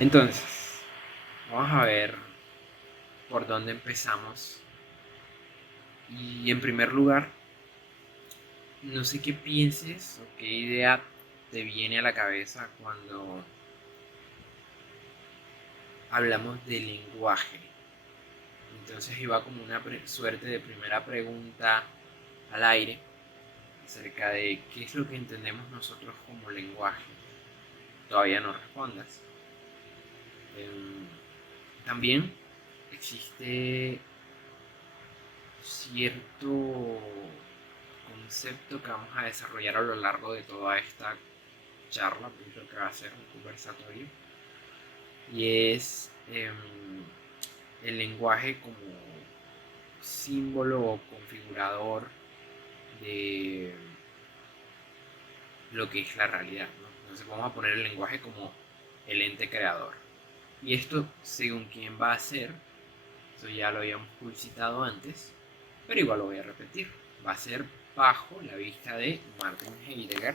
Entonces, vamos a ver por dónde empezamos. Y en primer lugar, no sé qué pienses o qué idea te viene a la cabeza cuando hablamos de lenguaje. Entonces iba como una suerte de primera pregunta al aire acerca de qué es lo que entendemos nosotros como lenguaje. Todavía no respondas. También existe cierto concepto que vamos a desarrollar a lo largo de toda esta charla, porque creo que va a ser un conversatorio, y es el lenguaje como símbolo o configurador de lo que es la realidad, ¿no? Entonces vamos a poner el lenguaje como el ente creador. Y esto, según quién va a ser, eso ya lo habíamos publicitado antes, pero igual lo voy a repetir. Va a ser bajo la vista de Martin Heidegger.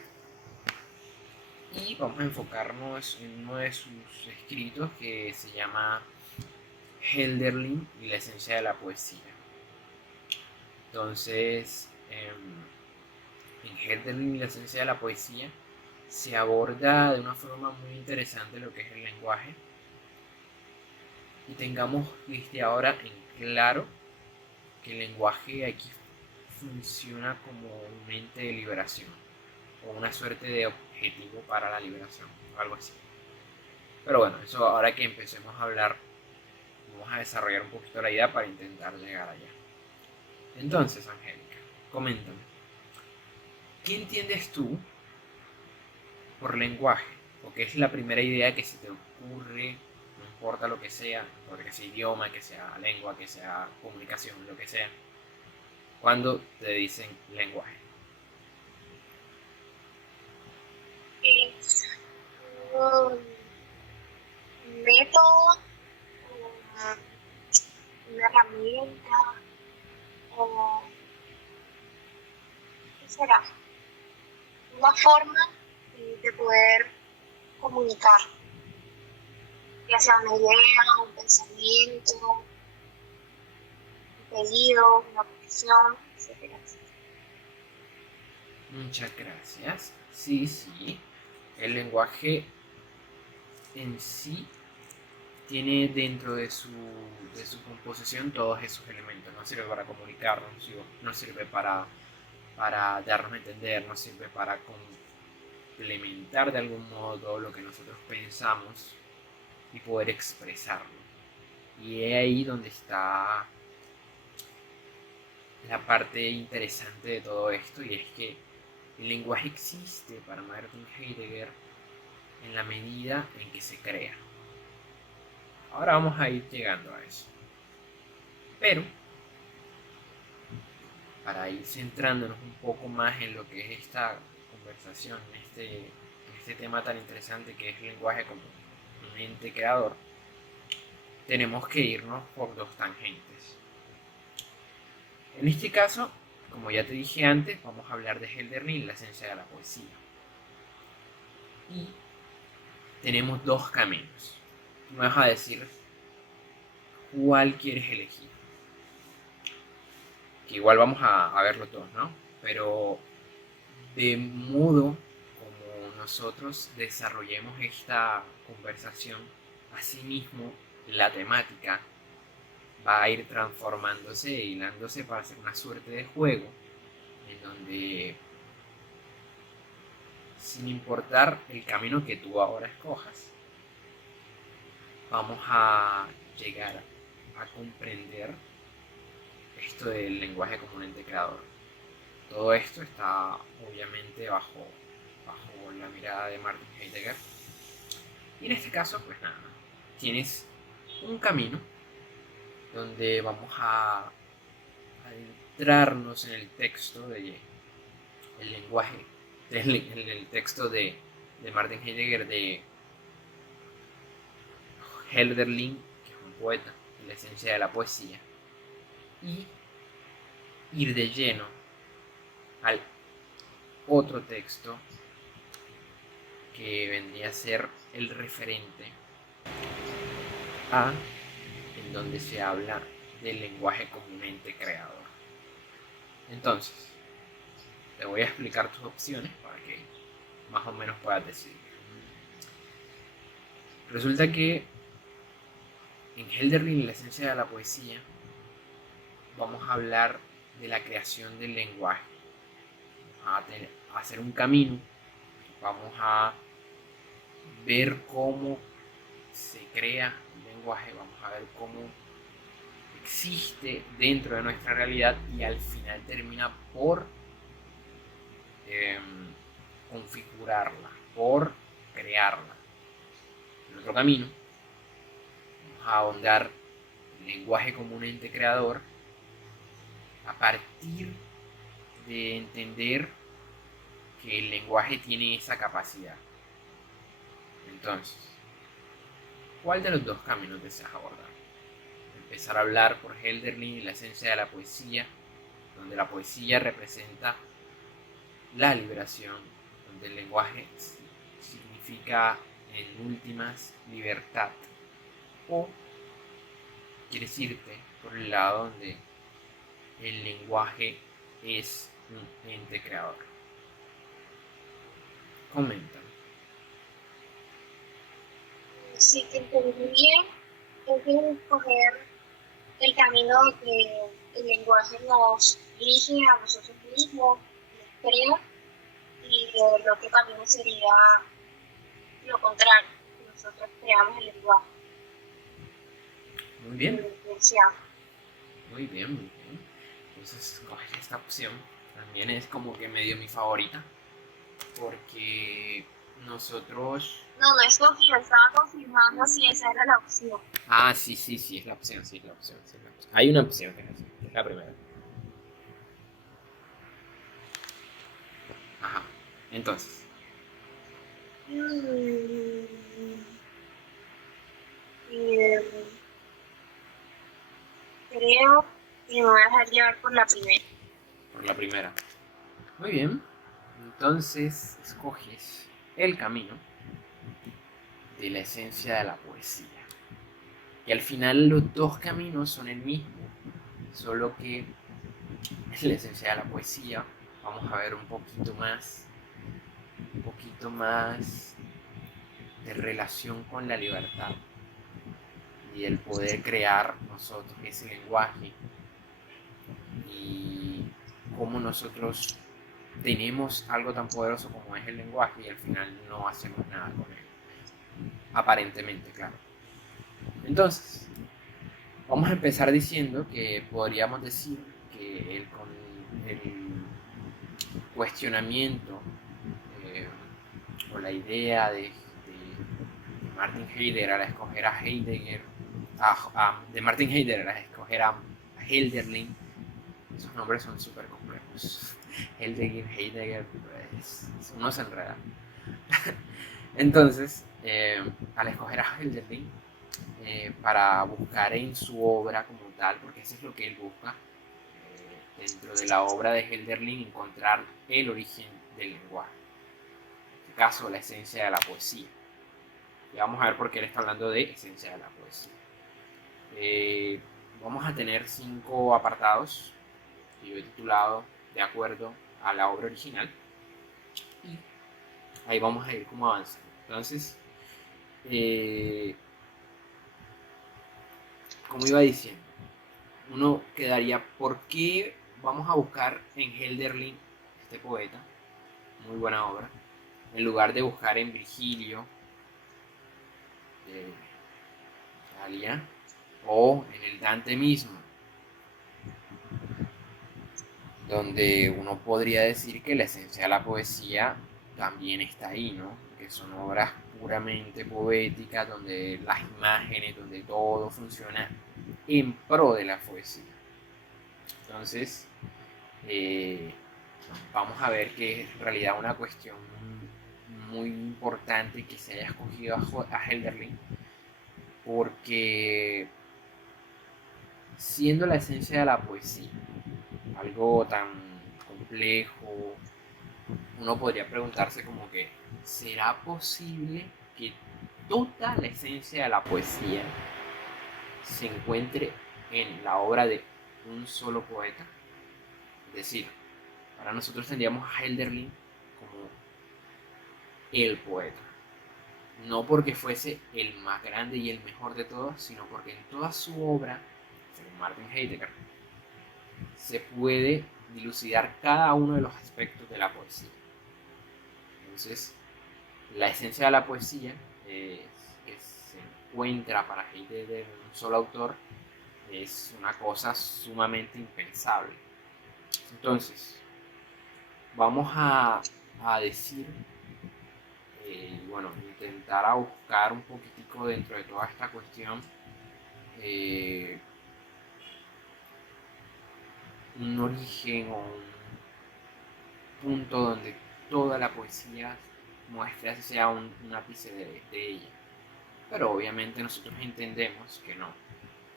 Y vamos a enfocarnos en uno de sus escritos que se llama Hölderlin y la esencia de la poesía. Entonces, en Hölderlin y la esencia de la poesía se aborda de una forma muy interesante lo que es el lenguaje. Y tengamos desde ahora en claro que el lenguaje aquí funciona como un ente de liberación o una suerte de objetivo para la liberación o algo así. Pero bueno, eso ahora que empecemos a hablar, vamos a desarrollar un poquito la idea para intentar llegar allá. Entonces, Angélica, coméntame, ¿qué entiendes tú por lenguaje? ¿O qué es la primera idea que se te ocurre, no importa lo que sea, porque sea idioma, que sea lengua, que sea comunicación, lo que sea, cuando te dicen lenguaje? Es un método, una herramienta, o ¿qué será? Una forma de poder comunicar, ya sea una idea, un pensamiento, un pedido, una petición, etcétera, etcétera. Muchas gracias. Sí, sí. El lenguaje en sí tiene dentro de su composición todos esos elementos. Nos sirve para comunicarnos, nos sirve para darnos a entender, nos sirve para complementar de algún modo todo lo que nosotros pensamos y poder expresarlo. Y es ahí donde está la parte interesante de todo esto, y es que el lenguaje existe para Martin Heidegger en la medida en que se crea. Ahora vamos a ir llegando a eso. Pero, para ir centrándonos un poco más en lo que es esta conversación, en este tema tan interesante que es el lenguaje como un ente creador, tenemos que irnos por dos tangentes. En este caso, como ya te dije antes, vamos a hablar de Hölderlin, la esencia de la poesía. Y tenemos dos caminos. Tú me vas a decir cuál quieres elegir. Que igual vamos a verlo todos, ¿no? Pero de modo como nosotros desarrollemos esta conversación, asimismo la temática va a ir transformándose e hilándose para hacer una suerte de juego en donde, sin importar el camino que tú ahora escojas, vamos a llegar a comprender esto del lenguaje como un ente creador. Todo esto está obviamente bajo la mirada de Martin Heidegger. Y en este caso, pues nada, tienes un camino donde vamos a adentrarnos en el texto de el lenguaje, en el texto de Martin Heidegger, de Hölderlin, que es un poeta, la esencia de la poesía, y ir de lleno al otro texto que vendría a ser el referente A, en donde se habla del lenguaje comúnmente creador. Entonces, te voy a explicar tus opciones para que más o menos puedas decidir. Resulta que en Hölderlin, la esencia de la poesía, vamos a hablar de la creación del lenguaje. Vamos a hacer un camino, vamos a ver cómo se crea un lenguaje, vamos a ver cómo existe dentro de nuestra realidad y al final termina por configurarla, por crearla. En otro camino, vamos a ahondar el lenguaje como un ente creador a partir de entender que el lenguaje tiene esa capacidad. Entonces, ¿cuál de los dos caminos deseas abordar? Empezar a hablar por Hölderlin y la esencia de la poesía, donde la poesía representa la liberación, donde el lenguaje significa en últimas libertad, o quieres irte por el lado donde el lenguaje es un ente creador. Comenta. Si te entendí bien, es de escoger el camino de que el lenguaje nos dirige a nosotros mismos, nos crea, y de lo que camino sería lo contrario, que nosotros creamos el lenguaje. Muy bien. Muy bien, muy bien. Entonces coges esta opción. También es como que medio mi favorita. Porque nosotros... No es lo que yo estaba confirmando si esa era la opción. Ah, sí, es la opción, sí es la opción. Hay una opción que es la primera. Ajá. Entonces, Creo que me voy a dejar llevar por la primera. por la primera. Muy bien. Entonces, escoges el camino de la esencia de la poesía. Y al final los dos caminos son el mismo. Solo que en la esencia de la poesía vamos a ver un poquito más de relación con la libertad y el poder crear nosotros ese lenguaje y cómo nosotros tenemos algo tan poderoso como es el lenguaje y al final no hacemos nada con él, aparentemente, claro. Entonces, vamos a empezar diciendo que podríamos decir que el cuestionamiento o la idea de Martin Heidegger al escoger a Heidegger, de Martin Heidegger al escoger a Hölderlin, esos nombres son súper complejos. Heidegger, pues, uno se enreda. Entonces, al escoger a Hölderlin, para buscar en su obra como tal, porque eso es lo que él busca, dentro de la obra de Hölderlin, encontrar el origen del lenguaje. En este caso, la esencia de la poesía. Y vamos a ver por qué él está hablando de esencia de la poesía. Vamos a tener 5 apartados que yo he titulado de acuerdo a la obra original. Y ahí vamos a ir como avanzando. Entonces, como iba diciendo, uno quedaría, ¿por qué vamos a buscar en Hölderlin, este poeta, muy buena obra, en lugar de buscar en Virgilio de Italia o en el Dante mismo, donde uno podría decir que la esencia de la poesía también está ahí, ¿no? Que son obras puramente poéticas, donde las imágenes, donde todo funciona en pro de la poesía. Entonces, vamos a ver que es en realidad una cuestión muy importante que se haya escogido a Hölderlin, porque siendo la esencia de la poesía algo tan complejo, uno podría preguntarse como que, ¿será posible que toda la esencia de la poesía se encuentre en la obra de un solo poeta. Es decir, para nosotros tendríamos a Hölderlin como el poeta. No porque fuese el más grande y el mejor de todos, sino porque en toda su obra, según Martin Heidegger, se puede dilucidar cada uno de los aspectos de la poesía. Entonces, la esencia de la poesía que se encuentra para Heidegger en un solo autor es una cosa sumamente impensable. Entonces, vamos a decir, bueno, intentar a buscar un poquitico dentro de toda esta cuestión eh, un origen o un punto donde toda la poesía muestre así sea un ápice de ella. Pero obviamente nosotros entendemos que no,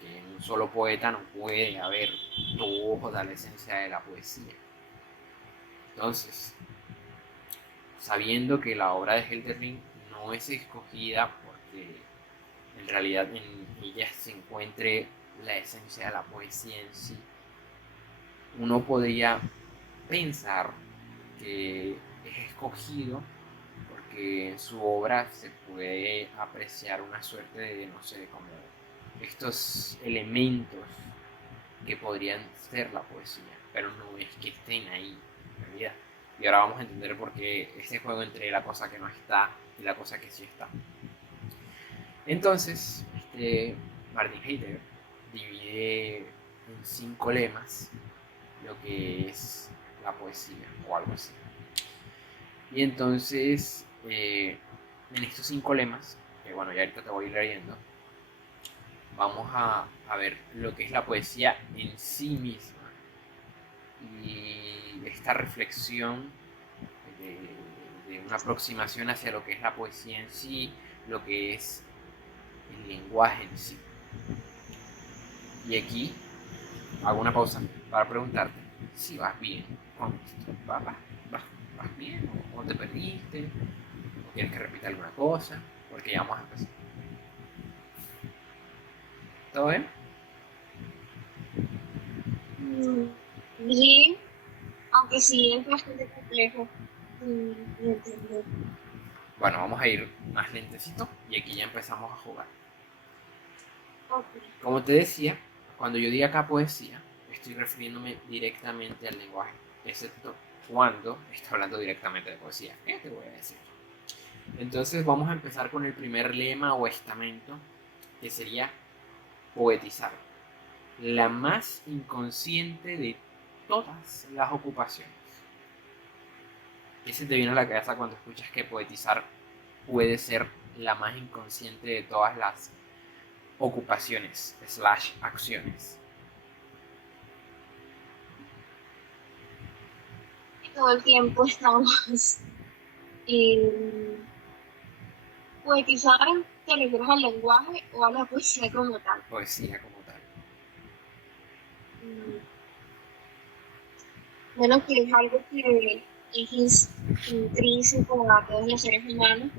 que en un solo poeta no puede haber toda la esencia de la poesía. Entonces, sabiendo que la obra de Hölderlin no es escogida porque en realidad en ella se encuentre la esencia de la poesía en sí, uno podría pensar que es escogido porque en su obra se puede apreciar una suerte de, no sé, como estos elementos que podrían ser la poesía, pero no es que estén ahí en realidad. Y ahora vamos a entender por qué este juego entre la cosa que no está y la cosa que sí está. Entonces, Martin Heidegger divide en 5 lemas lo que es la poesía o algo así. Y entonces, en estos 5 lemas, que bueno, ya ahorita te voy a ir leyendo, vamos a ver lo que es la poesía en sí misma. Y esta reflexión de una aproximación hacia lo que es la poesía en sí, lo que es el lenguaje en sí. Y aquí hago una pausa para preguntarte si vas bien con esto. ¿Vas bien? ¿O te perdiste? ¿O quieres que repita alguna cosa? Porque ya vamos a empezar. ¿Todo bien? Bien, aunque sí es bastante complejo de entender. Bueno, vamos a ir más lentecito y aquí ya empezamos a jugar. Ok, Como te decía, cuando yo diga acá poesía, estoy refiriéndome directamente al lenguaje, excepto cuando estoy hablando directamente de poesía. ¿Qué te voy a decir? Entonces vamos a empezar con el primer lema o estamento, que sería poetizar. La más inconsciente de todas las ocupaciones. ¿Qué se te viene a la cabeza cuando escuchas que poetizar puede ser la más inconsciente de todas las ocupaciones / acciones? todo el tiempo estamos poetizar, ¿te refieres al lenguaje o a la poesía como tal? Poesía como tal. Mm, Bueno, que es algo que es intrínseco a todos los seres humanos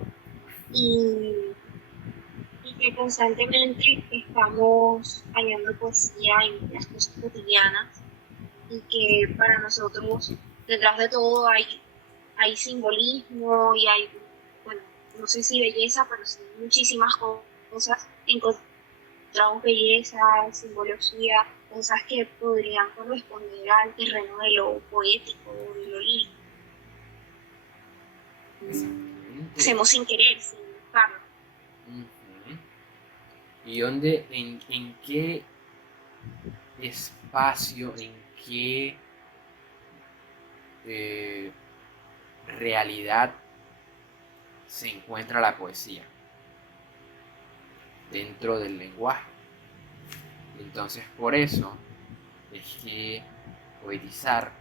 y, y que constantemente estamos hallando poesía en las cosas cotidianas y que para nosotros detrás de todo hay simbolismo y hay, bueno, no sé si belleza, pero sí muchísimas cosas. Encontramos belleza, simbología, cosas que podrían corresponder al terreno de lo poético, de lo lírico. Exactamente. Hacemos sin querer, sin buscarlo. Ujú. ¿Y dónde, en qué espacio, en qué eh, realidad se encuentra la poesía? Dentro del lenguaje. Entonces, por eso es que poetizar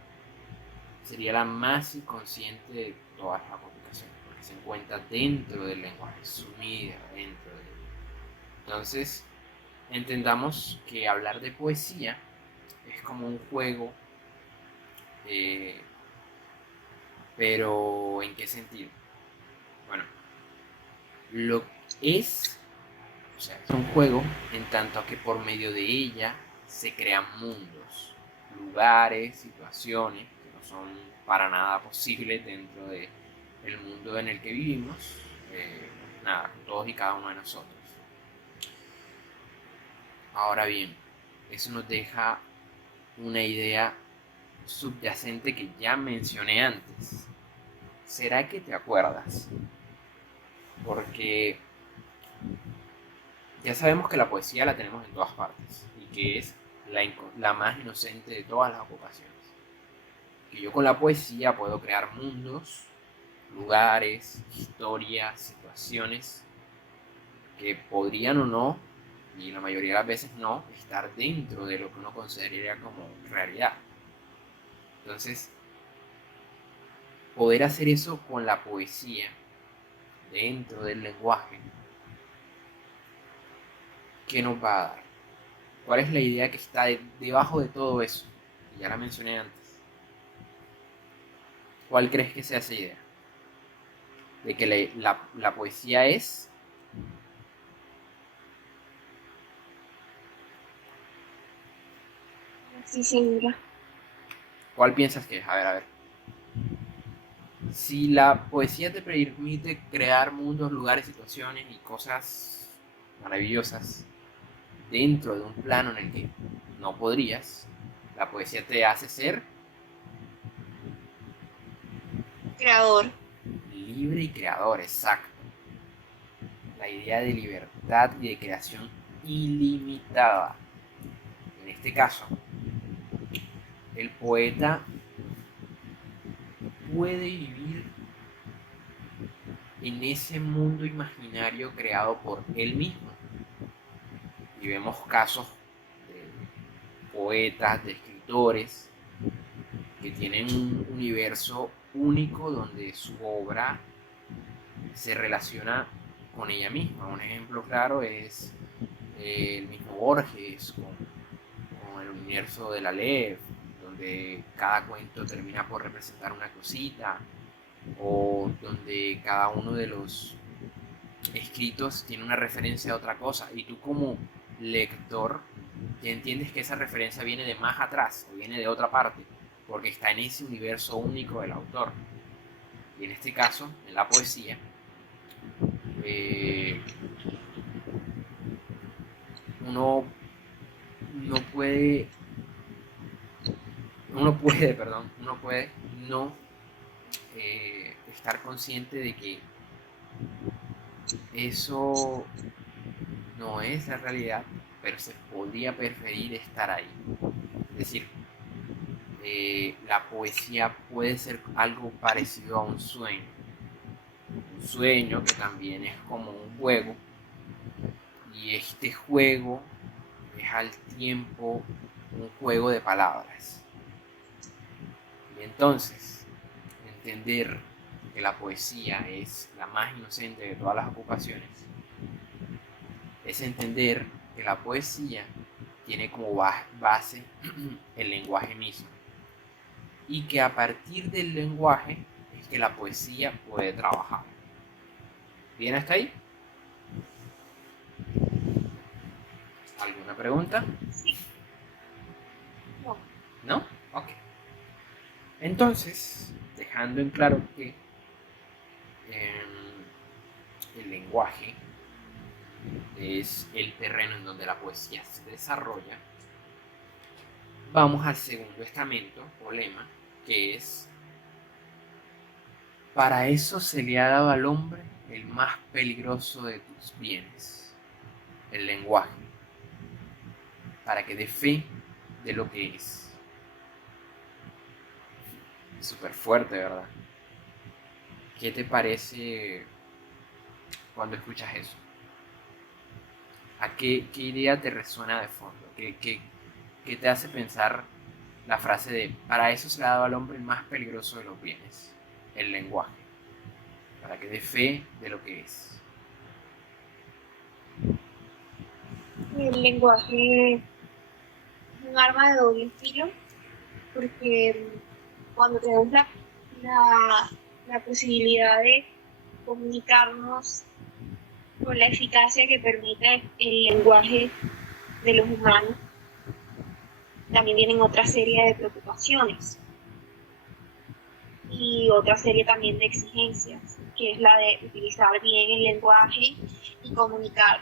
sería la más inconsciente de todas las comunicaciones, porque se encuentra dentro del lenguaje, sumida dentro de él. Entonces, entendamos que hablar de poesía es como un juego, eh, pero ¿en qué sentido? Bueno, lo es O sea, es un juego en tanto que por medio de ella se crean mundos, lugares, situaciones que no son para nada posibles dentro de el mundo en el que vivimos, nada, todos y cada uno de nosotros. Ahora bien, eso nos deja una idea subyacente que ya mencioné antes. ¿Será que te acuerdas? Porque ya sabemos que la poesía la tenemos en todas partes y que es la más inocente de todas las ocupaciones. Que yo con la poesía puedo crear mundos, lugares, historias, situaciones que podrían o no, y la mayoría de las veces no, estar dentro de lo que uno consideraría como realidad. Entonces, poder hacer eso con la poesía, dentro del lenguaje, ¿qué nos va a dar? ¿Cuál es la idea que está debajo de todo eso? Ya la mencioné antes. ¿Cuál crees que sea esa idea? De que la poesía es... Sí, segura. ¿Cuál piensas que es? A ver. Si la poesía te permite crear mundos, lugares, situaciones y cosas maravillosas dentro de un plano en el que no podrías, la poesía te hace ser Creador. libre y creador, exacto. La idea de libertad y de creación ilimitada. En este caso, el poeta puede vivir en ese mundo imaginario creado por él mismo. Y vemos casos de poetas, de escritores, que tienen un universo único donde su obra se relaciona con ella misma. Un ejemplo claro es el mismo Borges con el universo de la Aleph, donde cada cuento termina por representar una cosita, o donde cada uno de los escritos tiene una referencia a otra cosa, y tú como lector ya entiendes que esa referencia viene de más atrás, o viene de otra parte, porque está en ese universo único del autor. Y en este caso, en la poesía, eh, uno no puede, uno puede no estar consciente de que eso no es la realidad, pero se podría preferir estar ahí. Es decir, la poesía puede ser algo parecido a un sueño que también es como un juego, y este juego es al tiempo un juego de palabras. Y entonces, entender que la poesía es la más inocente de todas las ocupaciones es entender que la poesía tiene como base el lenguaje mismo, y que a partir del lenguaje es que la poesía puede trabajar. ¿Bien hasta ahí? ¿Alguna pregunta? Sí. No. ¿No? Ok. Entonces, dejando en claro que el lenguaje es el terreno en donde la poesía se desarrolla, vamos al segundo estamento o lema, que es: para eso se le ha dado al hombre el más peligroso de tus bienes, el lenguaje, para que dé fe de lo que es. Súper fuerte, ¿verdad? ¿Qué te parece cuando escuchas eso? ¿A qué idea te resuena de fondo? ¿Qué te hace pensar la frase de para eso se le ha dado al hombre el más peligroso de los bienes, el lenguaje, para que dé fe de lo que es? El lenguaje es un arma de doble filo porque cuando tenemos la posibilidad de comunicarnos con la eficacia que permite el lenguaje de los humanos, también vienen otra serie de preocupaciones y otra serie también de exigencias, que es la de utilizar bien el lenguaje y comunicar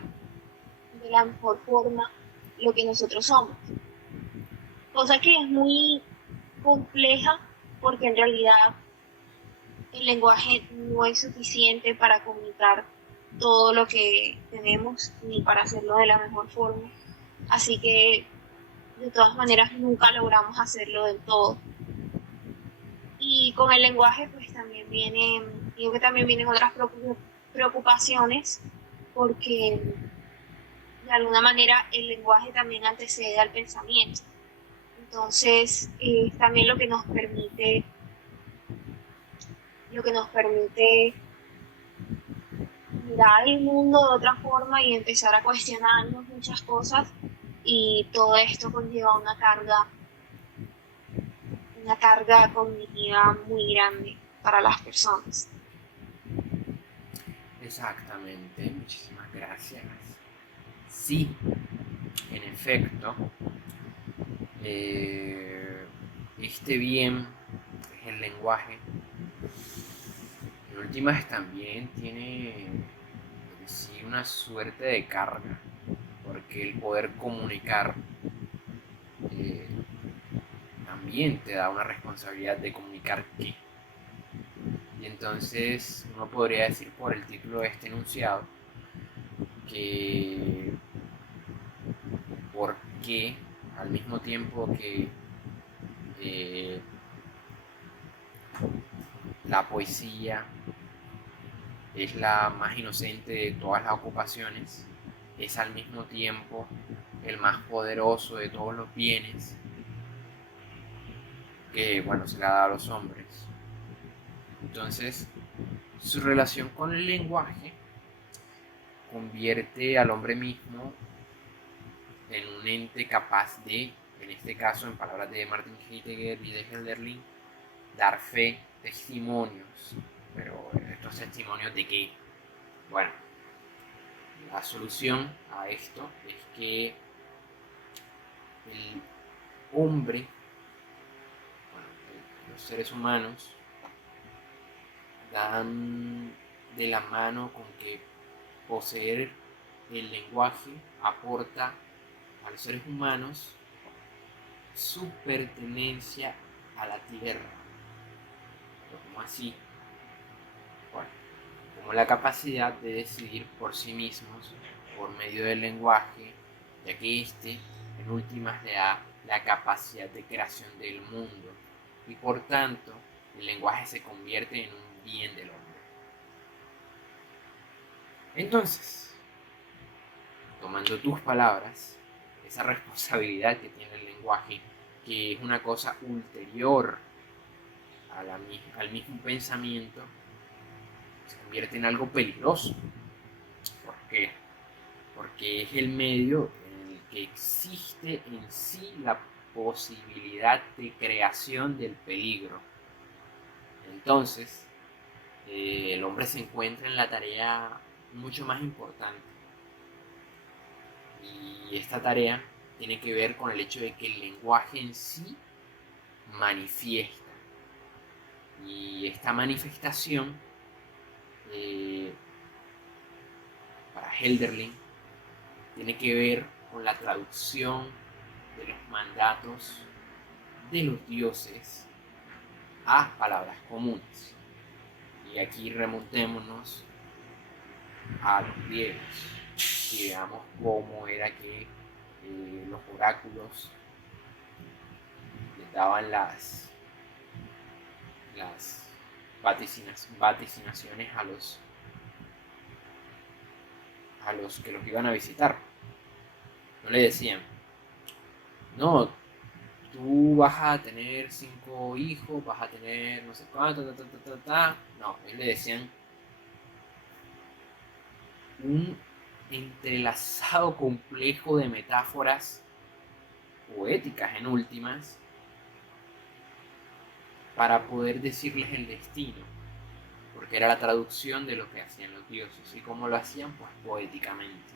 de la mejor forma lo que nosotros somos. Cosa que es muy compleja porque en realidad el lenguaje no es suficiente para comunicar todo lo que tenemos ni para hacerlo de la mejor forma. Así que de todas maneras nunca logramos hacerlo del todo. Y con el lenguaje pues también digo que también vienen otras preocupaciones porque de alguna manera el lenguaje también antecede al pensamiento. Entonces también lo que nos permite mirar el mundo de otra forma y empezar a cuestionarnos muchas cosas, y todo esto conlleva una carga cognitiva muy grande para las personas. Exactamente, muchísimas gracias. Sí, en efecto, este bien, que es el lenguaje, en últimas también tiene sí, una suerte de carga, porque el poder comunicar eh, también te da una responsabilidad de comunicar qué. Y entonces uno podría decir por el título de este enunciado que por qué al mismo tiempo que eh, la poesía es la más inocente de todas las ocupaciones, es al mismo tiempo el más poderoso de todos los bienes que, bueno, se le ha dado a los hombres. Entonces, su relación con el lenguaje convierte al hombre mismo en un ente capaz de, en este caso, en palabras de Martin Heidegger y de Hölderlin, dar fe, testimonios. Pero estos testimonios de qué? Bueno, la solución a esto es que el hombre, bueno, los seres humanos, dan de la mano con que poseer el lenguaje aporta a los seres humanos su pertenencia a la tierra. Pero ¿cómo así? Bueno, como la capacidad de decidir por sí mismos por medio del lenguaje, ya que éste en últimas le da la capacidad de creación del mundo y por tanto el lenguaje se convierte en un bien del hombre. Entonces, tomando tus palabras, esa responsabilidad que tiene el lenguaje, que es una cosa ulterior al mismo pensamiento, se convierte en algo peligroso. ¿Por qué? Porque es el medio en el que existe en sí la posibilidad de creación del peligro. Entonces, el hombre se encuentra en la tarea mucho más importante. Y esta tarea tiene que ver con el hecho de que el lenguaje en sí manifiesta. Y esta manifestación, para Hölderlin, tiene que ver con la traducción de los mandatos de los dioses a palabras comunes. Y aquí remontémonos a los griegos y veamos cómo era que los oráculos les daban las vaticinaciones a los que los iban a visitar. No le decían, no, tú vas a tener 5 hijos, vas a tener no sé cuánto, No, ellos le decían un entrelazado complejo de metáforas poéticas en últimas para poder decirles el destino. porque era la traducción de lo que hacían los dioses. ¿Y cómo lo hacían? Pues poéticamente.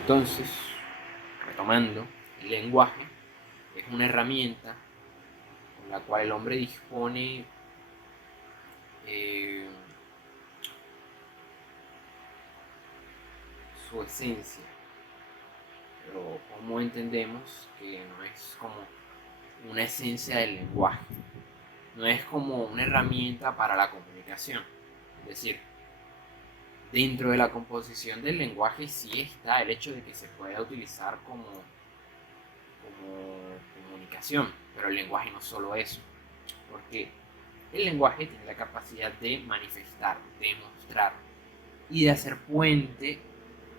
Entonces, retomando, el lenguaje es una herramienta con la cual el hombre dispone su esencia. Pero ¿cómo entendemos que no es como una esencia del lenguaje? No es como una herramienta para la comunicación. Es decir, dentro de la composición del lenguaje sí está el hecho de que se pueda utilizar como comunicación, pero el lenguaje no es solo eso, porque el lenguaje tiene la capacidad de manifestar, de mostrar y de hacer puente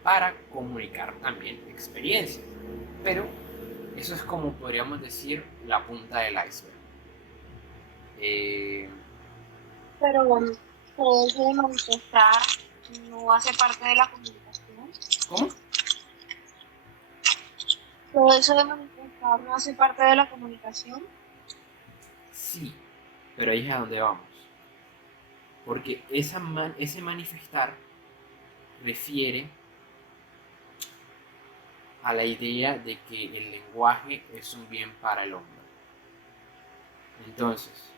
para comunicar también experiencias. Pero eso es como podríamos decir la punta del iceberg. Pero bueno, todo eso de manifestar no hace parte de la comunicación. ¿Cómo? Todo eso de manifestar no hace parte de la comunicación. Sí, pero ahí es a donde vamos. Porque ese manifestar refiere a la idea de que el lenguaje es un bien para el hombre. Entonces,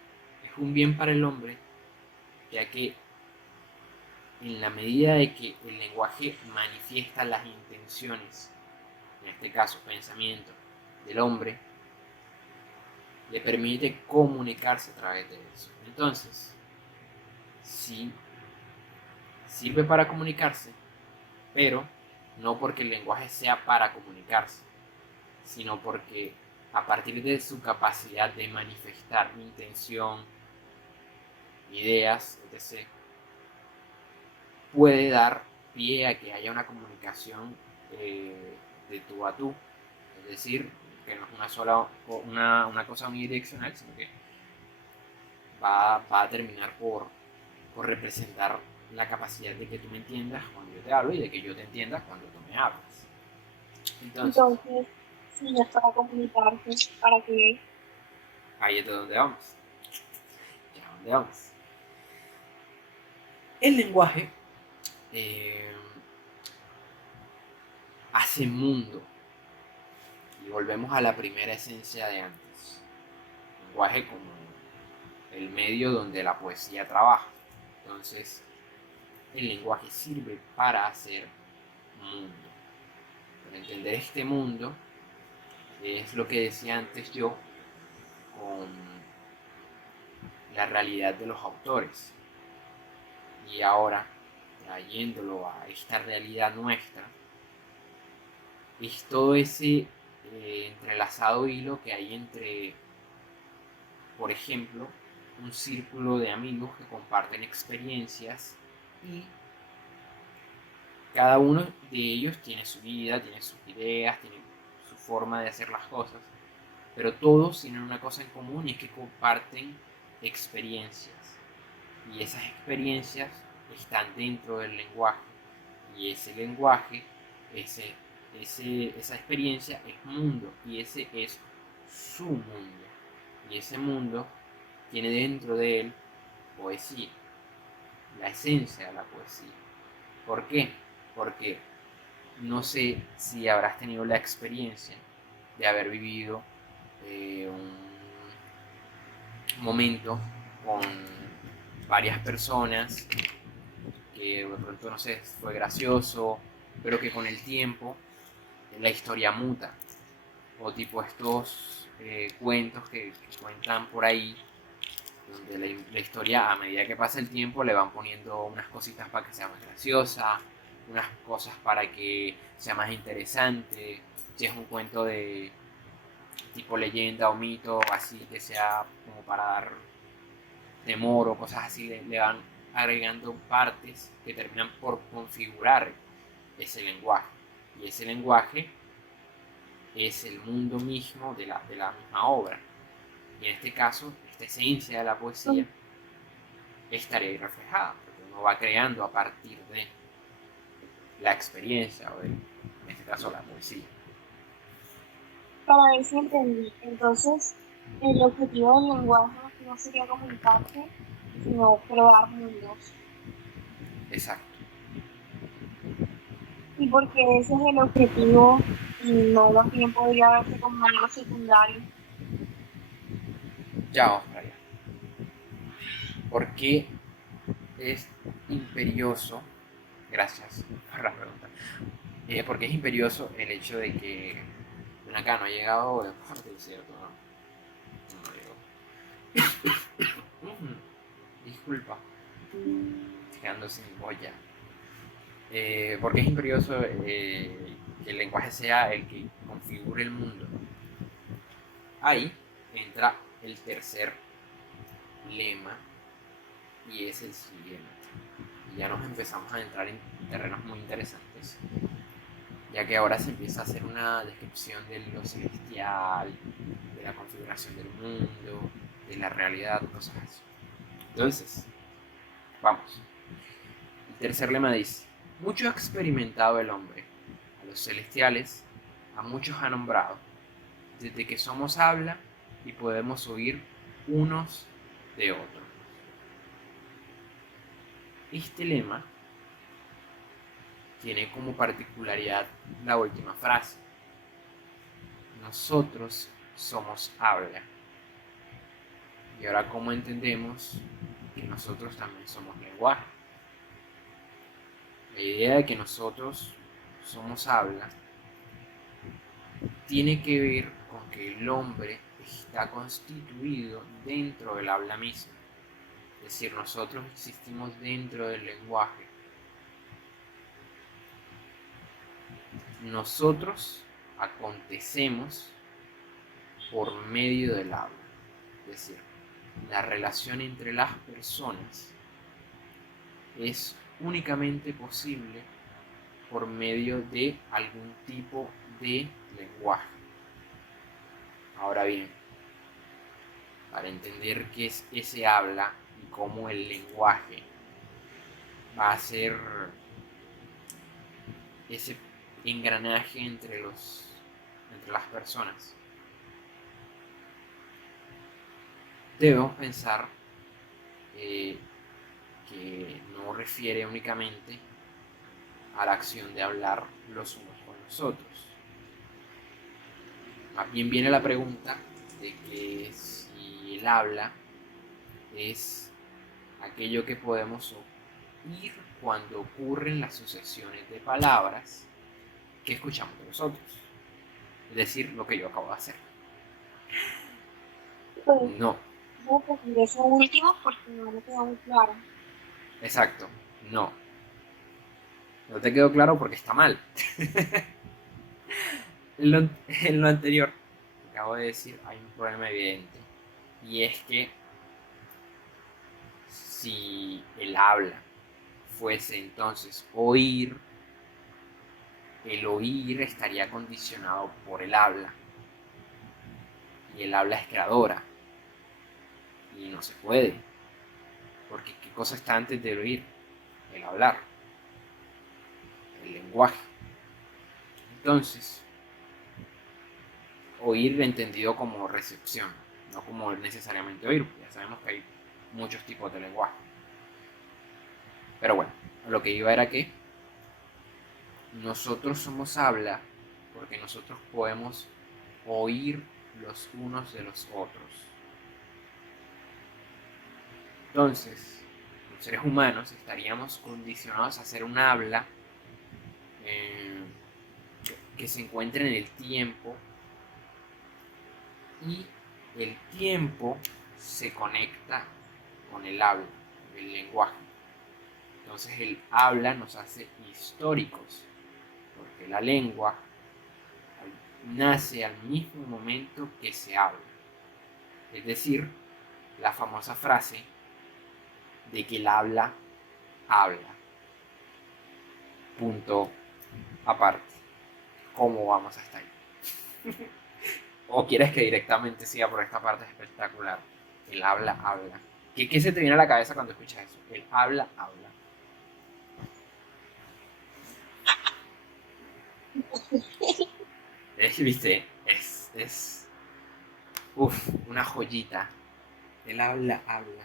es un bien para el hombre, ya que en la medida de que el lenguaje manifiesta las intenciones, en este caso pensamiento, del hombre, le permite comunicarse a través de eso. Entonces, sí, sirve para comunicarse, pero no porque el lenguaje sea para comunicarse, sino porque a partir de su capacidad de manifestar intención, ideas, etc., puede dar pie a que haya una comunicación de tú a tú. Es decir, que no es una cosa unidireccional, sino que va a terminar por representar la capacidad de que tú me entiendas cuando yo te hablo y de que yo te entienda cuando tú me hablas. Entonces, si no es para comunicarse, ¿para qué? ahí es de donde vamos. ¿A dónde vamos? El lenguaje hace mundo. Y volvemos a la primera esencia de antes. El lenguaje como el medio donde la poesía trabaja. Entonces, el lenguaje sirve para hacer mundo. Para entender este mundo es lo que decía antes yo con la realidad de los autores. Y ahora, trayéndolo a esta realidad nuestra, es todo ese entrelazado hilo que hay entre, por ejemplo, un círculo de amigos que comparten experiencias y cada uno de ellos tiene su vida, tiene sus ideas, tiene su forma de hacer las cosas, pero todos tienen una cosa en común y es que comparten experiencias. Y esas experiencias están dentro del lenguaje. Y ese lenguaje, esa experiencia es mundo. Y ese es su mundo. Y ese mundo tiene dentro de él poesía. La esencia de la poesía. ¿Por qué? Porque no sé si habrás tenido la experiencia de haber vivido un momento con varias personas que de pronto, no sé, fue gracioso, pero que con el tiempo la historia muta. O tipo estos cuentos que cuentan por ahí, donde la historia a medida que pasa el tiempo le van poniendo unas cositas para que sea más graciosa, unas cosas para que sea más interesante. Si es un cuento de tipo leyenda o mito, así que sea como para dar temor o cosas así, le van agregando partes que terminan por configurar ese lenguaje. Y ese lenguaje es el mundo mismo de la misma obra. Y en este caso, esta esencia de la poesía estaría ahí reflejada, porque uno va creando a partir de la experiencia, o en este caso la poesía. Para ver si entendí. Entonces, el objetivo del lenguaje no sería comunicarse, sino crear mundos. Exacto. Y porque ese es el objetivo y no más bien podría verse como algo secundario. Ya vamos para allá. ¿Por qué es imperioso? Gracias por la pregunta. ¿Por qué es imperioso el hecho de que acá no ha llegado de parte del desierto? No llegó. Disculpa, quedando sin boya. ¿Por qué es imperioso que el lenguaje sea el que configure el mundo? Ahí entra el tercer lema y es el siguiente. Y ya nos empezamos a entrar en terrenos muy interesantes, ya que ahora se empieza a hacer una descripción de lo celestial, de la configuración del mundo, de la realidad, cosas así. Entonces, vamos. El tercer lema dice: mucho ha experimentado el hombre, a los celestiales, a muchos ha nombrado, desde que somos habla y podemos oír unos de otros. Este lema tiene como particularidad la última frase: nosotros somos habla. Y ahora, ¿cómo entendemos que nosotros también somos lenguaje? La idea de que nosotros somos habla tiene que ver con que el hombre está constituido dentro del habla misma. Es decir, nosotros existimos dentro del lenguaje. Nosotros acontecemos por medio del habla. Es decir, la relación entre las personas es únicamente posible por medio de algún tipo de lenguaje. Ahora bien, para entender qué es ese habla y cómo el lenguaje va a ser ese engranaje entre las personas, debemos pensar que no refiere únicamente a la acción de hablar los unos con los otros. Más bien viene la pregunta de que si el habla es aquello que podemos oír cuando ocurren las sucesiones de palabras que escuchamos de los otros. Es decir, lo que yo acabo de hacer. Pues, No. voy a decir eso último porque no me quedó muy claro. Exacto. No. No te quedó claro porque está mal. En lo anterior que acabo de decir hay un problema evidente. Y es que si el habla fuese entonces oír, el oír estaría condicionado por el habla. Y el habla es creadora. Y no se puede. Porque ¿qué cosa está antes del oír? El hablar. El lenguaje. Entonces, oír entendido como recepción, no como necesariamente oír. Ya sabemos que hay muchos tipos de lenguaje. Pero bueno, lo que iba era que nosotros somos habla porque nosotros podemos oír los unos de los otros. Entonces, los seres humanos estaríamos condicionados a hacer un habla que se encuentre en el tiempo, y el tiempo se conecta con el habla, el lenguaje. Entonces el habla nos hace históricos, porque la lengua nace al mismo momento que se habla. Es decir, la famosa frase de que el habla habla. Punto aparte. ¿Cómo vamos hasta ahí? ¿O quieres que directamente siga por esta parte espectacular? El habla habla. ¿Qué se te viene a la cabeza cuando escuchas eso? El habla habla. ¿Viste? Es una joyita. El habla habla.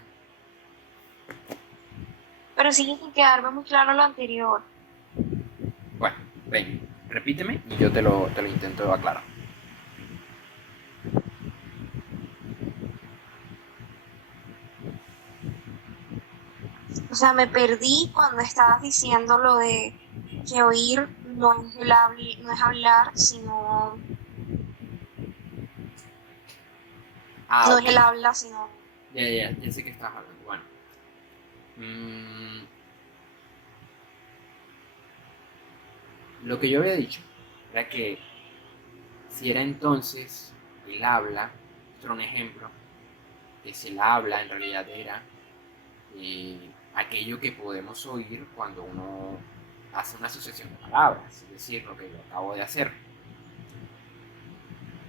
pero sigue sin quedarme muy claro lo anterior. Bueno, ven, repíteme y yo te lo intento aclarar. O sea, me perdí cuando estabas diciendo lo de que oír no es hablar, sino Ah, no ok. es el habla, sino... Ya sé que estás hablando. Bueno. Mm, lo que yo había dicho era que si era entonces el habla, esto era un ejemplo, que si el habla en realidad era aquello que podemos oír cuando uno hace una asociación de palabras, es decir, lo que yo acabo de hacer.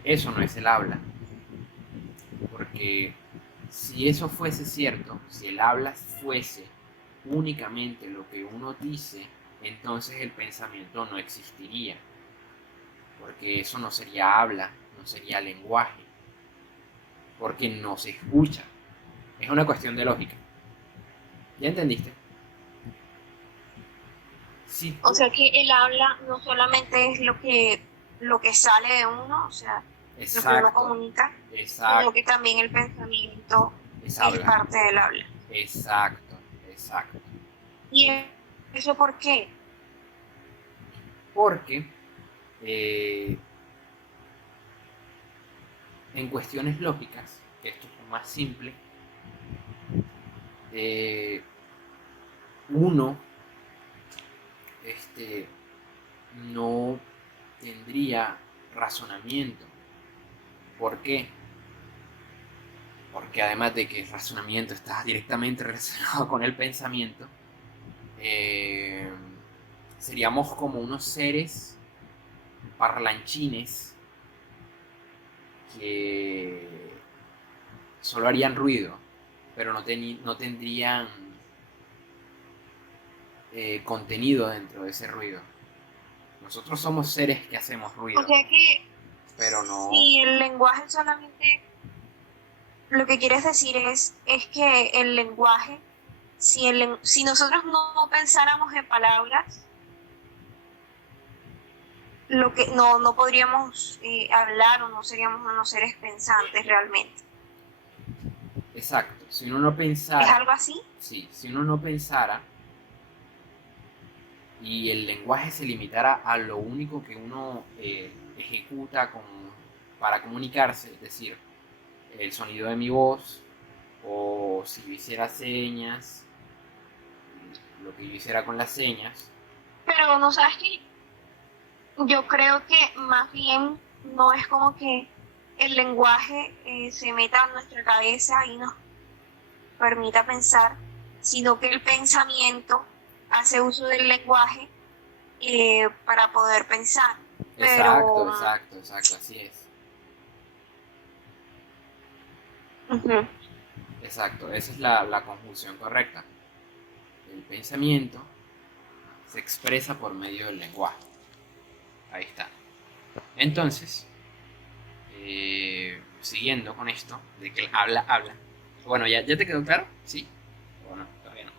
Eso no es el habla, porque si eso fuese cierto, si el habla fuese únicamente lo que uno dice, entonces el pensamiento no existiría, porque eso no sería habla, no sería lenguaje, porque no se escucha. Es una cuestión de lógica. ¿Ya entendiste? Si O tú... sea que el habla no solamente es lo que sale de uno, o sea, lo que uno Exacto, comunica, sino que exacto, también el pensamiento es es habla. parte del habla. Exacto, exacto. ¿Y eso por qué? Porque eh, en cuestiones lógicas, que esto es lo más simple, eh, uno este, no tendría razonamiento. ¿Por qué? Porque además de que el razonamiento está directamente relacionado con el pensamiento, eh, seríamos como unos seres parlanchines que solo harían ruido, pero no tendrían contenido dentro de ese ruido. Nosotros somos seres que hacemos O ruido, sea que pero no... si el lenguaje solamente, lo que quieres decir es que el lenguaje, si nosotros no pensáramos en palabras, lo que no podríamos hablar o no seríamos unos seres pensantes realmente. Exacto, si uno no ¿Es pensara, algo así? sí, si uno no pensara y el lenguaje se limitara a lo único que uno ejecuta para comunicarse, es decir, el sonido de mi voz, o si yo hiciera señas, lo que yo hiciera con las señas. Pero no sabes que yo creo que más bien no es como que el lenguaje se meta en nuestra cabeza y nos permita pensar, sino que el pensamiento hace uso del lenguaje para poder pensar. Exacto, Pero, exacto, exacto, así es. ujú. Exacto, esa es la conjunción correcta. El pensamiento se expresa por medio del lenguaje. Ahí está. Entonces, siguiendo con esto, de que habla. Bueno, ¿ya te quedó claro? ¿Sí? ¿O no? Todavía no.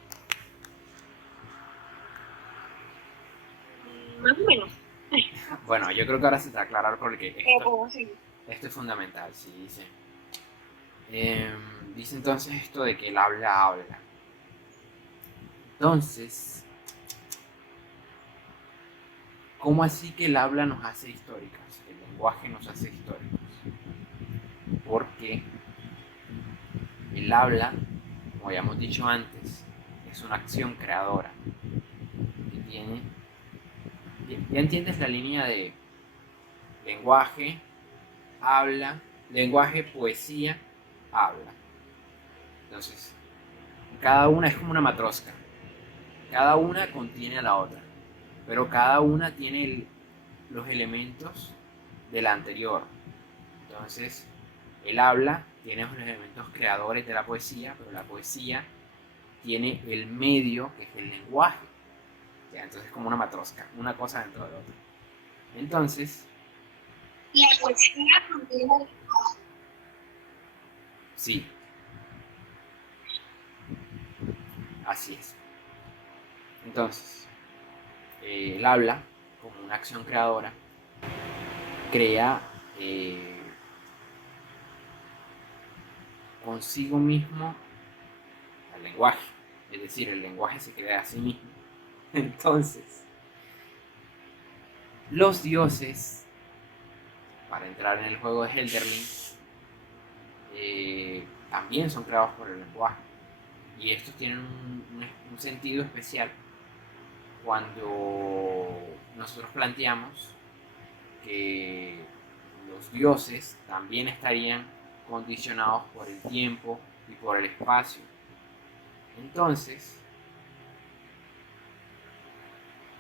Más o menos. Bueno, yo creo que ahora se te va a aclarar porque Puedo seguir. esto es fundamental. Sí, dice. Dice entonces esto de que el habla. Entonces, ¿cómo así que el habla nos hace históricas? El lenguaje nos hace históricos. Porque el habla, como habíamos dicho antes, es una acción creadora que tiene... ¿Ya entiendes la línea de lenguaje, habla, lenguaje, poesía, habla? Entonces, cada una es como una matrosca. Cada una contiene a la otra. Pero cada una tiene los elementos de la anterior. Entonces, el habla tiene los elementos creadores de la poesía, pero la poesía tiene el medio, que es el lenguaje. ¿Ya? Entonces es como una matrosca, una cosa dentro de otra. Entonces, La poesía contiene sí, así es. Entonces, el habla, como una acción creadora, crea consigo mismo el lenguaje. Es decir, el lenguaje se crea a sí mismo. Entonces, los dioses, para entrar en el juego de Elden también son creados por el lenguaje. Y estos tienen un sentido especial cuando nosotros planteamos que los dioses también estarían condicionados por el tiempo y por el espacio. Entonces,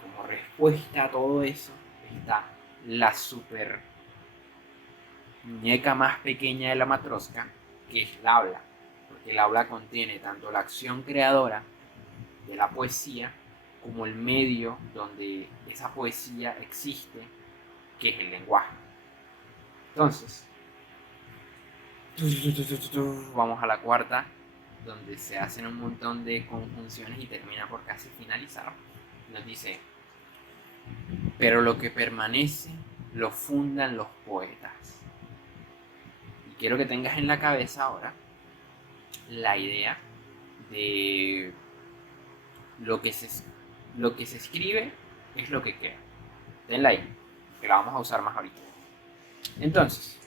como respuesta a todo eso, está la super muñeca más pequeña de la matrosca, que es el habla. Porque el habla contiene tanto la acción creadora de la poesía como el medio donde esa poesía existe, que es el lenguaje. Entonces, vamos a la cuarta, donde se hacen un montón de conjunciones y termina por casi finalizar. Nos dice: pero lo que permanece lo fundan los poetas. Y quiero que tengas en la cabeza ahora la idea de lo que se escribe es lo que queda. Tenla ahí, que la vamos a usar más ahorita. Entonces,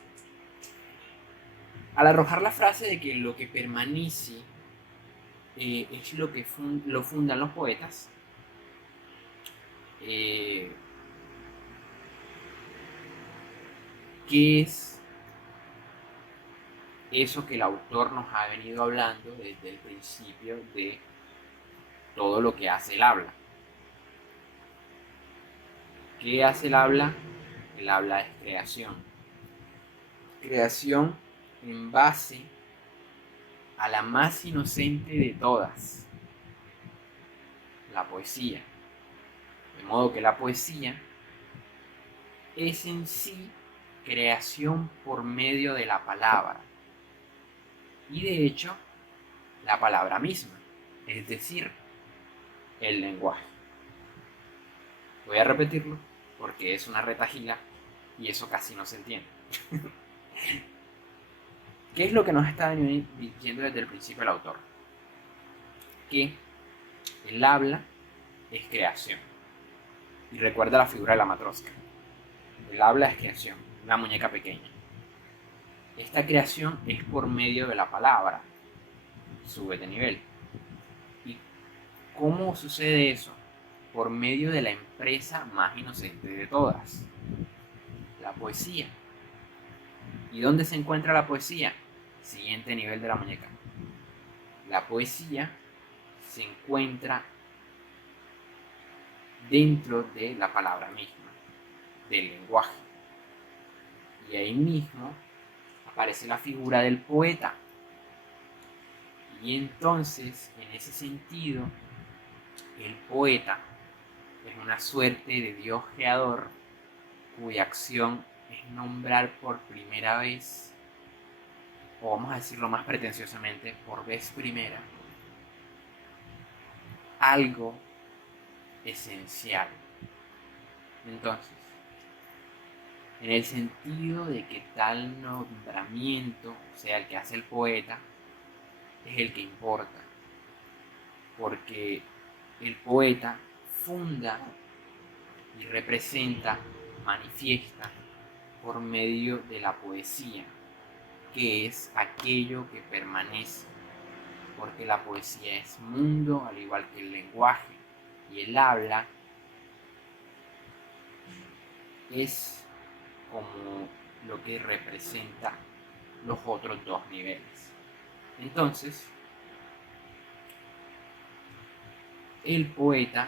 al arrojar la frase de que lo que permanece es lo que lo fundan los poetas, ¿qué es eso que el autor nos ha venido hablando desde el principio de todo lo que hace el habla? ¿Qué hace el habla? El habla es creación. Creación en base a la más inocente de todas, la poesía. De modo que la poesía es en sí creación por medio de la palabra. Y de hecho, la palabra misma, es decir, el lenguaje. Voy a repetirlo porque es una retahíla y eso casi no se entiende. ¿Qué es lo que nos está diciendo desde el principio el autor? Que el habla es creación. Y recuerda la figura de la matrosca. El habla es creación, una muñeca pequeña. Esta creación es por medio de la palabra. Sube de nivel. ¿Y cómo sucede eso? Por medio de la empresa más inocente de todas, la poesía. ¿Y dónde se encuentra la poesía? Siguiente nivel de la muñeca. La poesía se encuentra dentro de la palabra misma, del lenguaje. Y ahí mismo aparece la figura del poeta. Y entonces, en ese sentido, el poeta es una suerte de Dios creador cuya acción es nombrar por primera vez, o vamos a decirlo más pretenciosamente, por vez primera, algo esencial. Entonces, en el sentido de que tal nombramiento, o sea, el que hace el poeta, es el que importa, porque el poeta funda y representa, manifiesta por medio de la poesía, que es aquello que permanece, porque la poesía es mundo, al igual que el lenguaje, y el habla es como lo que representa los otros dos niveles. Entonces, el poeta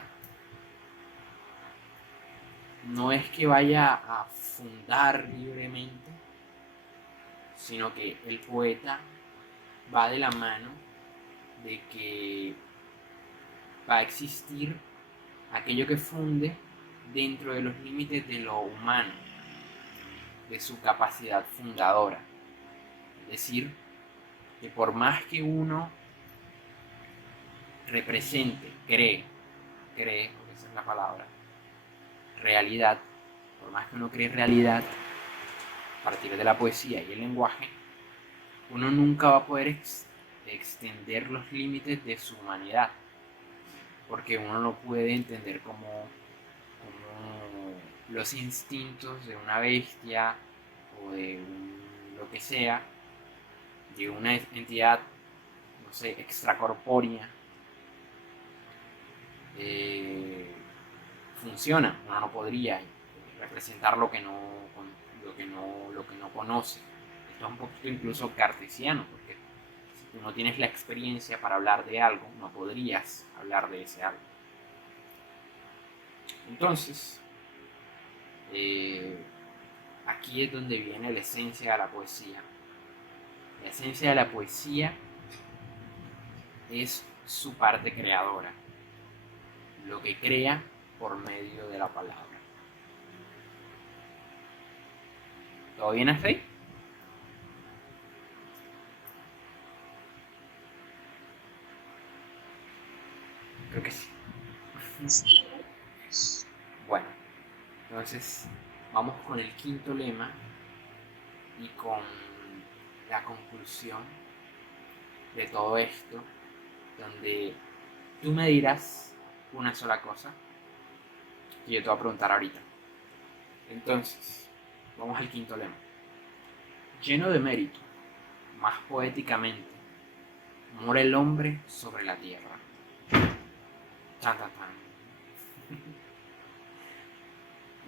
no es que vaya a fundar libremente, sino que el poeta va de la mano de que va a existir aquello que funde dentro de los límites de lo humano, de su capacidad fundadora. Es decir, que por más que uno represente, cree cree, porque esa es la palabra, realidad, por más que uno cree realidad, a partir de la poesía y el lenguaje, uno nunca va a poder extender los límites de su humanidad, porque uno no puede entender como los instintos de una bestia o de lo que sea, de una entidad, no sé, extracorpórea, funciona. Uno no podría representar lo que no conoce. Esto es un poquito incluso cartesiano, porque si tú no tienes la experiencia para hablar de algo, no podrías hablar de ese algo. Entonces, aquí es donde viene la esencia de la poesía. La esencia de la poesía es su parte creadora, lo que crea por medio de la palabra. ¿Todo bien hasta ahí? Creo que sí. Sí. Bueno, entonces vamos con el quinto lema y con la conclusión de todo esto, donde tú me dirás una sola cosa y yo te voy a preguntar ahorita. Entonces, vamos al quinto lema. Lleno de mérito, más poéticamente, mora el hombre sobre la tierra. Tan, tan, tan.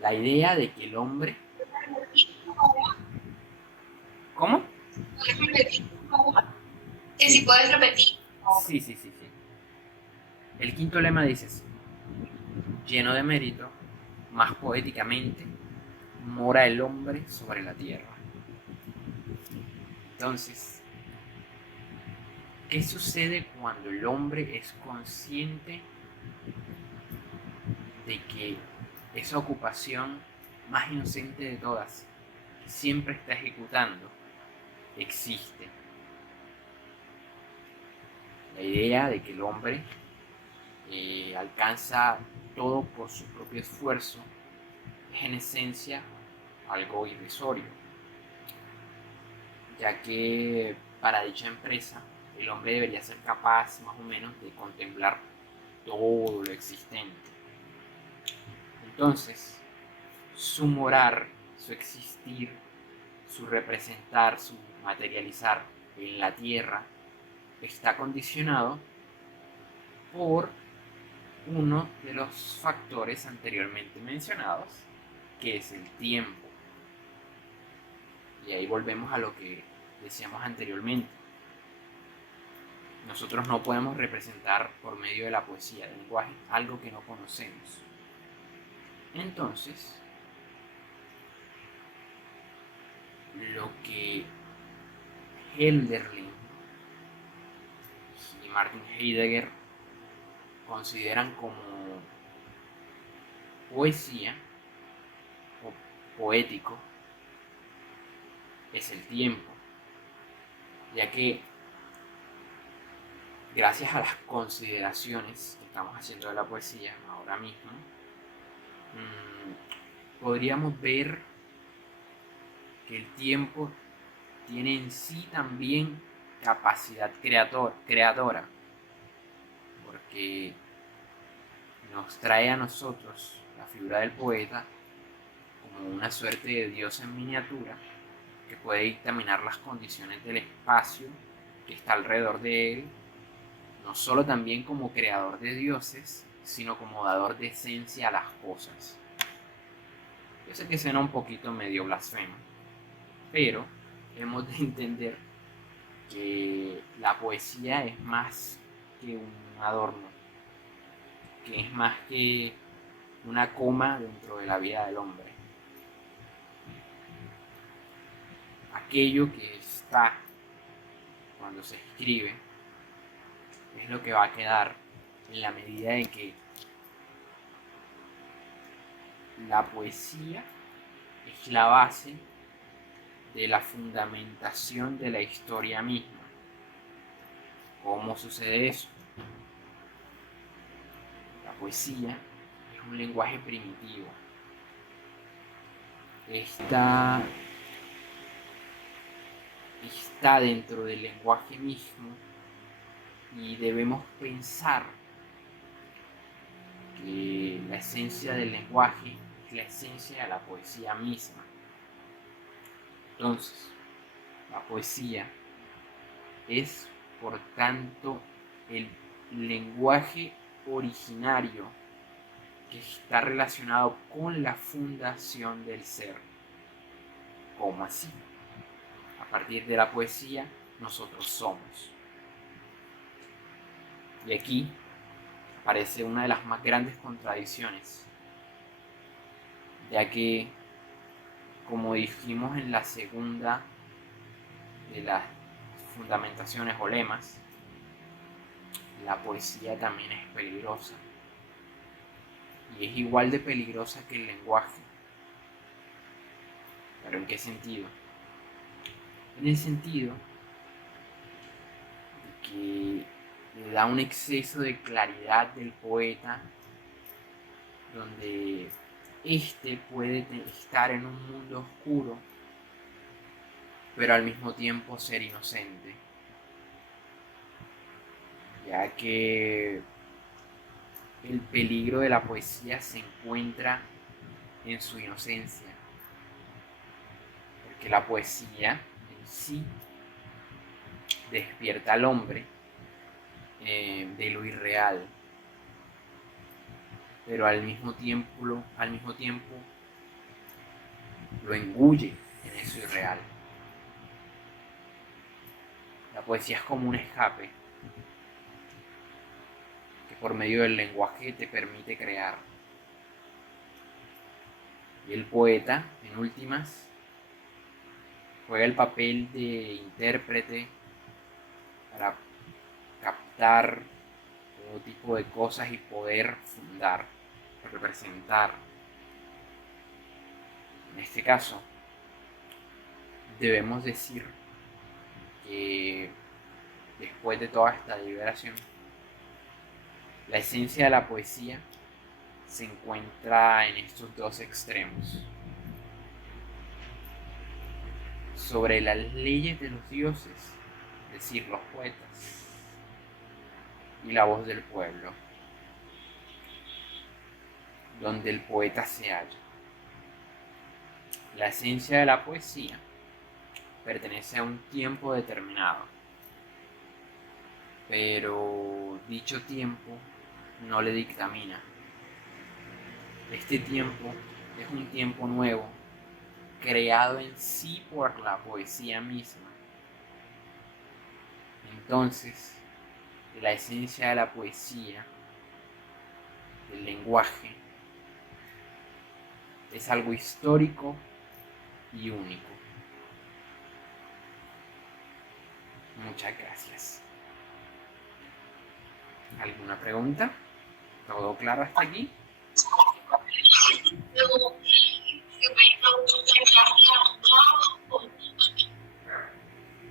La idea de que el hombre... ¿Cómo? ¿Puedes repetir, por favor? Que si puedes repetir. Sí, sí, sí, sí. El quinto lema dice así. Lleno de mérito, más poéticamente, mora el hombre sobre la tierra. Entonces, ¿qué sucede cuando el hombre es consciente de que esa ocupación más inocente de todas, que siempre está ejecutando, existe? La idea de que el hombre alcanza todo por su propio esfuerzo es en esencia algo irrisorio, ya que para dicha empresa el hombre debería ser capaz más o menos de contemplar todo lo existente. Entonces, su morar, su existir, su representar, su materializar en la tierra está condicionado por uno de los factores anteriormente mencionados, que es el tiempo. Y ahí volvemos a lo que decíamos anteriormente. Nosotros no podemos representar por medio de la poesía, del lenguaje, algo que no conocemos. Entonces, lo que Hölderlin y Martin Heidegger consideran como poesía o poético es el tiempo, ya que gracias a las consideraciones que estamos haciendo de la poesía ahora mismo, podríamos ver que el tiempo tiene en sí también capacidad creadora, porque nos trae a nosotros la figura del poeta como una suerte de Dios en miniatura que puede dictaminar las condiciones del espacio que está alrededor de él, no solo también como creador de dioses, sino como dador de esencia a las cosas. Yo sé que suena un poquito medio blasfemo, pero hemos de entender que la poesía es más que un adorno, que es más que una coma dentro de la vida del hombre. Aquello que está cuando se escribe es lo que va a quedar en la medida en que la poesía es la base de la fundamentación de la historia misma. ¿Cómo sucede eso? La poesía es un lenguaje primitivo. Está dentro del lenguaje mismo y debemos pensar que la esencia del lenguaje es la esencia de la poesía misma. Entonces, la poesía es, por tanto, el lenguaje originario que está relacionado con la fundación del ser. ¿Cómo así? A partir de la poesía, nosotros somos. Y aquí aparece una de las más grandes contradicciones, ya que, como dijimos en la segunda de las fundamentaciones o lemas, la poesía también es peligrosa. Y es igual de peligrosa que el lenguaje. ¿Pero en qué sentido? En el sentido de que le da un exceso de claridad del poeta, donde éste puede estar en un mundo oscuro, pero al mismo tiempo ser inocente, ya que el peligro de la poesía se encuentra en su inocencia, porque la poesía en sí despierta al hombre de lo irreal, pero al mismo tiempo lo engulle en eso irreal. La poesía es como un escape que por medio del lenguaje te permite crear. Y el poeta, en últimas, juega el papel de intérprete para captar todo tipo de cosas y poder fundar, representar. En este caso, debemos decir que después de toda esta liberación, la esencia de la poesía se encuentra en estos dos extremos. Sobre las leyes de los dioses, es decir, los poetas, y la voz del pueblo, donde el poeta se halla. La esencia de la poesía pertenece a un tiempo determinado, pero dicho tiempo no le dictamina. Este tiempo es un tiempo nuevo, creado en sí por la poesía misma. Entonces, la esencia de la poesía, del lenguaje, es algo histórico y único. Muchas gracias. ¿Alguna pregunta? ¿Todo claro hasta aquí?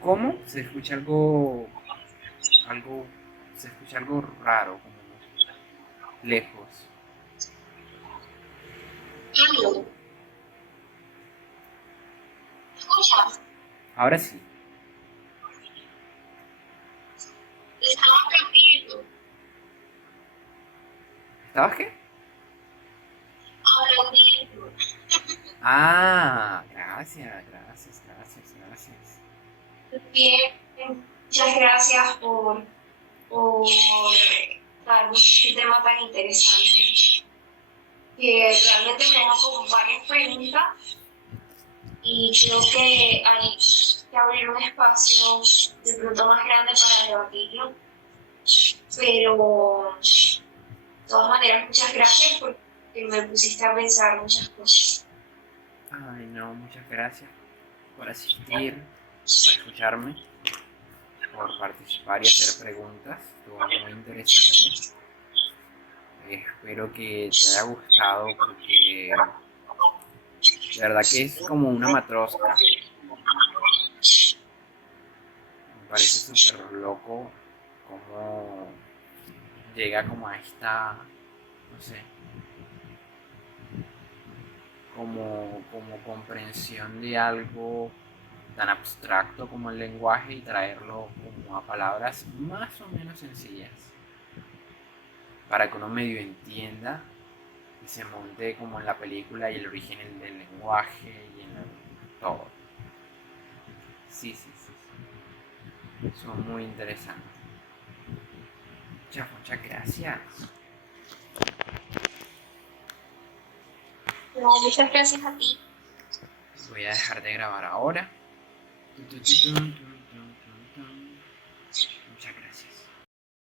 ¿Cómo? Se escucha algo se escucha algo raro, como lejos. ¿Escuchas? Ahora sí. Estaba perdido. ¿Estabas qué? Aprendiendo. Ah, gracias. Bien, muchas gracias por darnos este tema tan interesante, que realmente me deja como varias preguntas y creo que hay que abrir un espacio de pronto más grande para debatirlo. Pero de todas maneras, muchas gracias porque me pusiste a pensar muchas cosas. Ay, no, muchas gracias por asistir, por escucharme, por participar y hacer preguntas. Estuvo muy interesante. Espero que te haya gustado porque de verdad que es como una matrosca. Me parece súper loco cómo llega como a esta no sé, como comprensión de algo tan abstracto como el lenguaje y traerlo como a palabras más o menos sencillas para que uno medio entienda y se monte como en la película y el origen del lenguaje y en todo. Sí, sí, sí, sí. Son muy interesantes. Muchas gracias. No, muchas gracias a ti. Voy a dejar de grabar ahora. Tun, tun, tun, tun.